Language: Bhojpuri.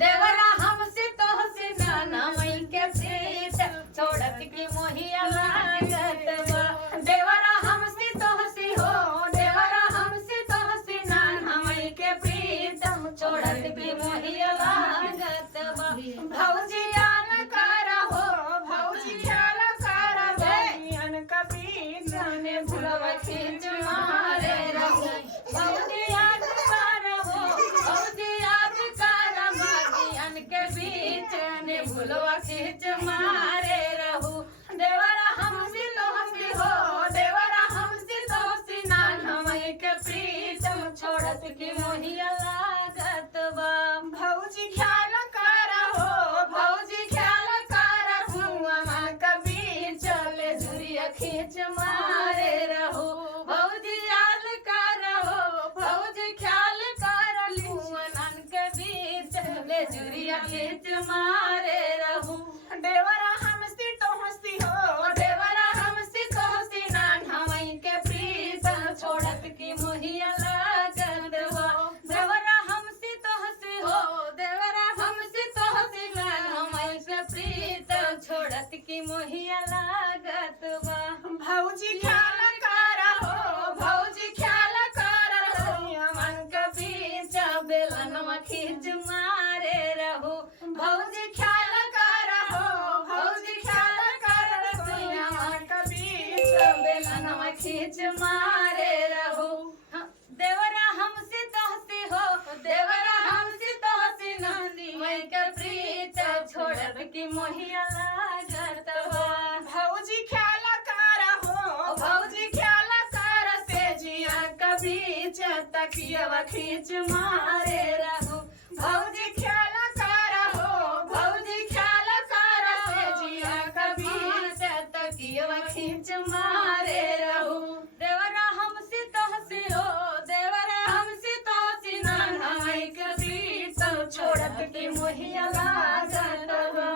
देवरा हमसे तोहसे नाना मई के प्रीत छोड़त की मोहिया लागत बा देवरा हमसे तोहसे हो देवरा हमसे तोहसे नाना मई के प्रीत छोड़त की मोहिया लागत बा भौजी आन करा हो भौजी आन करा बनियन का बीच ने भुलवा खींच मारे रहो भौजी याद करा हो भौजी याद करा बनियन के बीच ने भुलवा खींच मारे रहो देवरा हमसे तोहसे हो देवरा हमसे तोहसे नाना मई के प्रीत छोड़त की मोहिया लागत बा भौजी ख्याल करा हो भौजी ख्याल करा हुआ मन का बीच चले झुरिया खींच मारे रहो भौजी याद करा हो भौजी ख्याल करा हुआ मन के बीच चले झुरिया खींच मारे रहो देवरा हमसे तोहसे हो देवरा हमसे तोहसे नाना मई के प्रीत छोड़त की मोहिया लागत बा देवरा हमसे तोहसे हो देवरा हमसे तोहसे नाना मई के प्रीत छोड़त की मोहिया लागत बा भौजी ख्याल करा हो भौजी ख्याल करा मन का बीच बेलनवा खींच मारे रहो भौजी ख्याल करा हो भौजी ख्याल करा मन का बीच बेलनवा खींच मारे रहो देवरा हमसे तोहसे हो देवरा हमसे तोहसे नानी मई के प्रीत छोड़त की मोहिया लागत बा भौजी ख्याल करा हो भौजी ख्याल करा से जिया का बीच तकिया खींच मारे रहो भौजी ख्याल करा हो भौजी ख्याल करा से जिया का बीच तकिया खींच मारे रहो देवरा हमसे तोहसे हो देवरा हमसे तोहसे नाना मई के बीच छोड़त की मोहिया लागत बा